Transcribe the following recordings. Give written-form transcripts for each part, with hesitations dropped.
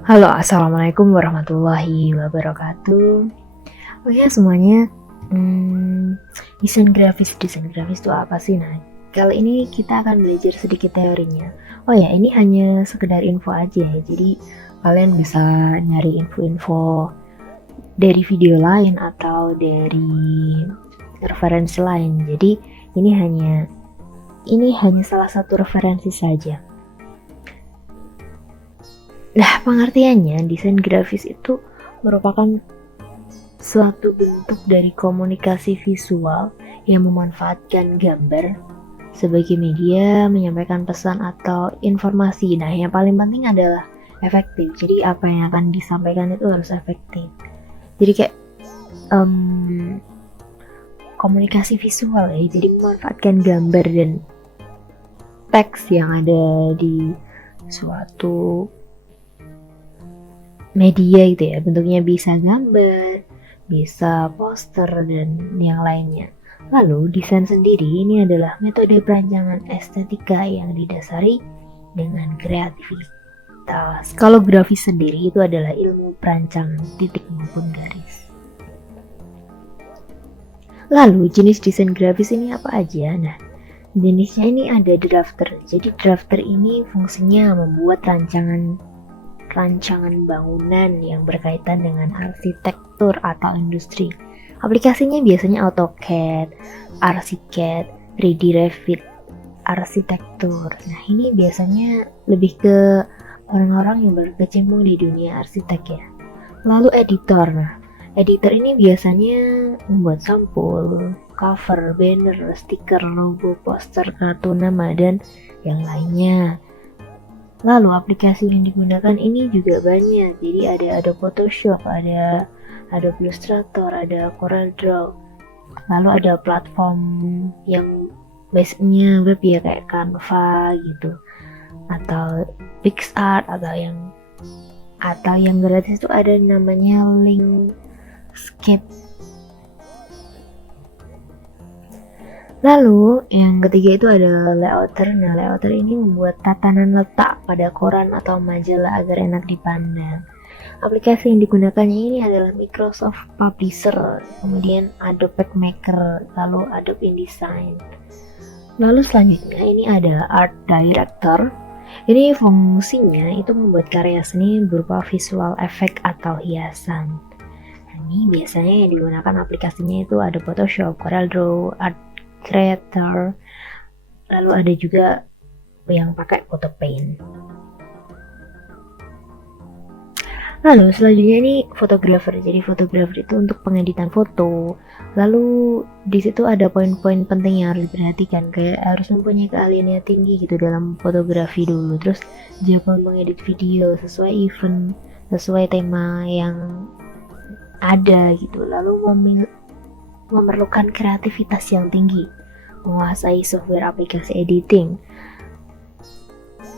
Halo, assalamualaikum warahmatullahi wabarakatuh. Oke semuanya, desain grafis itu apa sih? Nah, kali ini kita akan belajar sedikit teorinya. Oh ya, ini hanya sekedar info aja ya. Jadi kalian bisa nyari info-info dari video lain atau dari referensi lain. Jadi ini hanya salah satu referensi saja. Nah, pengertiannya desain grafis itu merupakan suatu bentuk dari komunikasi visual yang memanfaatkan gambar sebagai media menyampaikan pesan atau informasi. Nah, yang paling penting adalah efektif. Jadi apa yang akan disampaikan itu harus efektif. Jadi kayak komunikasi visual ya. Jadi memanfaatkan gambar dan teks yang ada di suatu media gitu ya. Bentuknya bisa gambar, bisa poster, dan yang lainnya. Lalu, desain sendiri ini adalah metode perancangan estetika yang didasari dengan kreativitas. Kalau grafis sendiri itu adalah ilmu perancangan titik maupun garis. Lalu, jenis desain grafis ini apa aja? Nah, jenisnya ini ada drafter. Jadi drafter ini fungsinya membuat rancangan bangunan yang berkaitan dengan arsitektur atau industri. Aplikasinya biasanya AutoCAD, ArchiCAD, 3D Revit, arsitektur. Nah, ini biasanya lebih ke orang-orang yang berkecimpung di dunia arsitek ya. Lalu editor. Nah, editor ini biasanya membuat sampul, cover, banner, stiker, logo, poster, kartu nama, dan yang lainnya. Lalu aplikasi yang digunakan ini juga banyak. Jadi ada Photoshop, ada Adobe Illustrator, ada CorelDRAW. Lalu ada platform yang basicnya web ya kayak Canva gitu, atau PixArt, atau yang gratis itu ada namanya Inkscape. Lalu yang ketiga itu ada layouter. Nah, layouter ini membuat tatanan letak pada koran atau majalah agar enak dipandang. Aplikasi yang digunakannya ini adalah Microsoft Publisher, kemudian Adobe PageMaker, lalu Adobe InDesign. Lalu selanjutnya ini ada Art Director. Ini fungsinya itu membuat karya seni berupa visual effect atau hiasan. Ini biasanya yang digunakan aplikasinya itu ada Photoshop, CorelDRAW, Art Creator, lalu ada juga yang pakai Photo Paint. Lalu selanjutnya ini fotografer. Jadi fotografer itu untuk pengeditan foto. Lalu di situ ada poin-poin penting yang harus diperhatikan, kayak harus mempunyai keahlian yang tinggi gitu dalam fotografi dulu. Terus jago mengedit video sesuai event, sesuai tema yang ada gitu. Lalu memerlukan kreativitas yang tinggi, menguasai software aplikasi editing.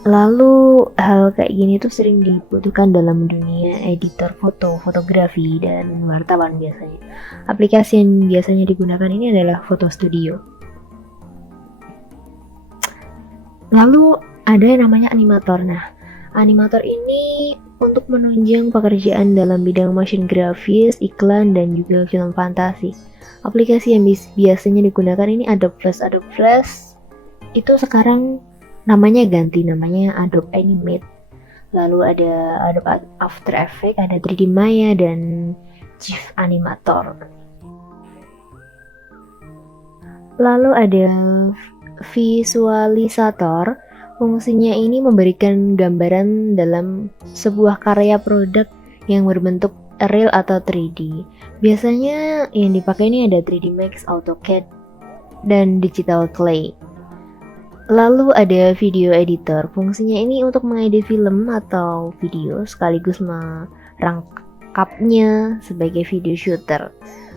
Lalu hal kayak gini tuh sering dibutuhkan dalam dunia editor foto, fotografi, dan wartawan biasanya. Aplikasi yang biasanya digunakan ini adalah Photo Studio. Lalu ada yang namanya animator. Nah, animator ini untuk menunjang pekerjaan dalam bidang motion grafis, iklan, dan juga film fantasi. Aplikasi yang biasanya digunakan ini Adobe Flash. Adobe Flash itu sekarang namanya ganti, namanya Adobe Animate. Lalu ada Adobe After Effects, ada 3D Maya, dan GIF Animator. Lalu ada visualisator. Fungsinya ini memberikan gambaran dalam sebuah karya produk yang berbentuk real atau 3D. Biasanya yang dipakai ini ada 3D Max, AutoCAD, dan Digital Clay. Lalu ada video editor. Fungsinya ini untuk mengedit film atau video sekaligus merangkapnya sebagai video shooter.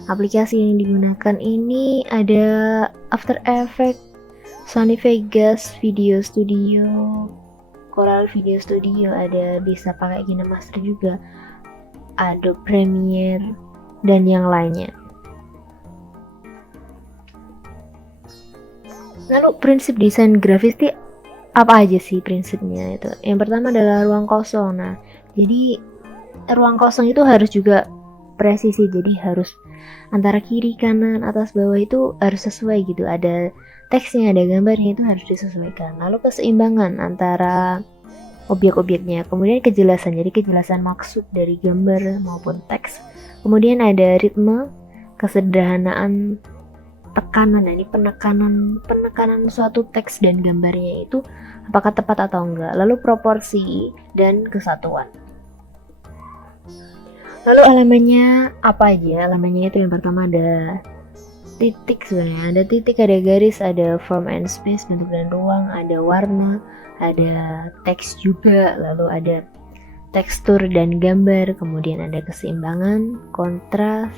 Aplikasi yang digunakan ini ada After Effects, Sony Vegas Video Studio, Corel Video Studio, ada bisa pakai KineMaster juga, Adobe Premiere, dan yang lainnya. Lalu prinsip desain grafis itu apa aja sih prinsipnya itu? Yang pertama adalah ruang kosong. Nah, Jadi ruang kosong itu harus juga presisi, jadi harus antara kiri, kanan, atas, bawah itu harus sesuai gitu. Ada teksnya, ada gambarnya, itu harus disesuaikan. Lalu keseimbangan antara objek-objeknya, kemudian kejelasan, jadi kejelasan maksud dari gambar maupun teks. Kemudian ada ritme, kesederhanaan, tekanan. Nah, ini penekanan suatu teks dan gambarnya itu apakah tepat atau enggak. Lalu proporsi dan kesatuan. Lalu elemennya apa aja? Elemennya itu yang pertama ada titik, sebenarnya ada titik, ada garis, ada form and space, bentuk dan ruang, ada warna, ada teks juga, lalu ada tekstur dan gambar, kemudian ada keseimbangan, kontras,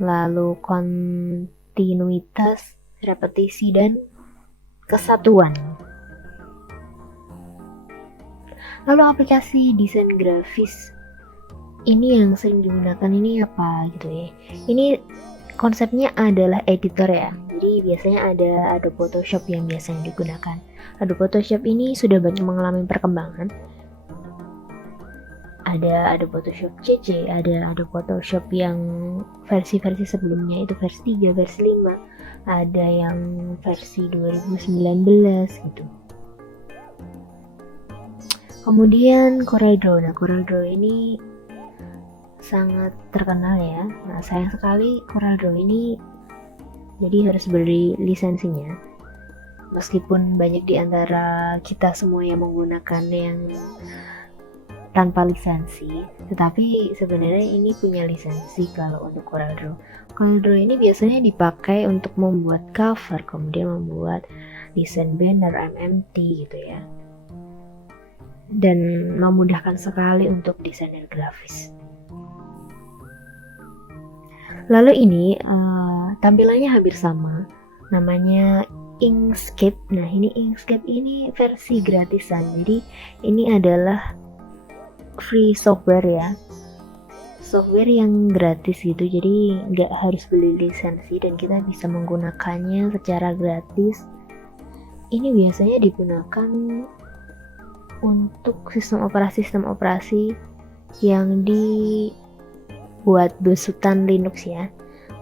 lalu kontinuitas, repetisi, dan kesatuan. Lalu aplikasi desain grafis ini yang sering digunakan ini apa gitu ya. Ini konsepnya adalah editor ya. Jadi biasanya ada Adobe Photoshop yang biasanya digunakan. Adobe Photoshop ini sudah banyak mengalami perkembangan. Ada Adobe Photoshop CC, ada Adobe Photoshop yang versi-versi sebelumnya itu versi 3, versi 5, ada yang versi 2019 gitu. Kemudian CorelDRAW. Nah, CorelDRAW ini sangat terkenal ya. Nah, sayang sekali CorelDRAW ini jadi harus beri lisensinya. Meskipun banyak di antara kita semua yang menggunakan yang tanpa lisensi, tetapi sebenarnya ini punya lisensi kalau untuk CorelDRAW. CorelDRAW ini biasanya dipakai untuk membuat cover, kemudian membuat desain banner, MMT gitu ya. Dan memudahkan sekali untuk desainer grafis. Lalu ini tampilannya hampir sama, namanya Inkscape. Nah, ini Inkscape ini versi gratisan, jadi ini adalah free software ya, software yang gratis gitu, jadi nggak harus beli lisensi dan kita bisa menggunakannya secara gratis. Ini biasanya digunakan untuk sistem operasi yang dibuat besutan Linux ya.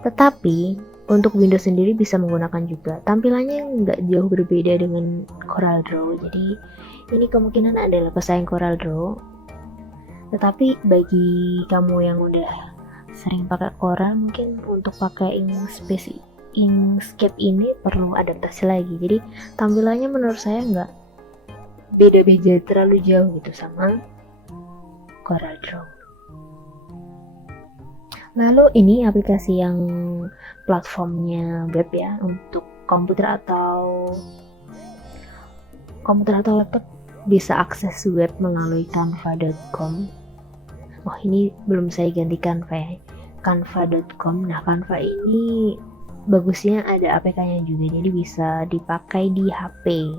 Tetapi untuk Windows sendiri bisa menggunakan juga. Tampilannya nggak jauh berbeda dengan CorelDRAW. Jadi ini kemungkinan adalah pesaing CorelDRAW. Tetapi bagi kamu yang udah sering pakai Corel, mungkin untuk pakai Inkscape ini perlu adaptasi lagi. Jadi tampilannya menurut saya nggak beda-beda terlalu jauh gitu sama CorelDRAW. Lalu ini aplikasi yang platformnya web ya, untuk komputer atau laptop bisa akses web melalui canva.com. Oh, ini belum saya ganti Canva ya, canva.com. Nah, Canva ini bagusnya ada APK-nya juga, jadi bisa dipakai di HP.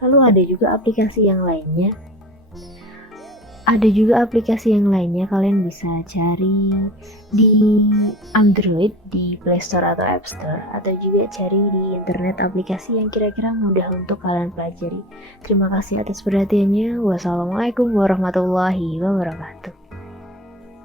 Lalu ada juga aplikasi yang lainnya. Kalian bisa cari di Android, di Play Store atau App Store, atau juga cari di internet aplikasi yang kira-kira mudah untuk kalian pelajari. Terima kasih atas perhatiannya. Wassalamualaikum warahmatullahi wabarakatuh.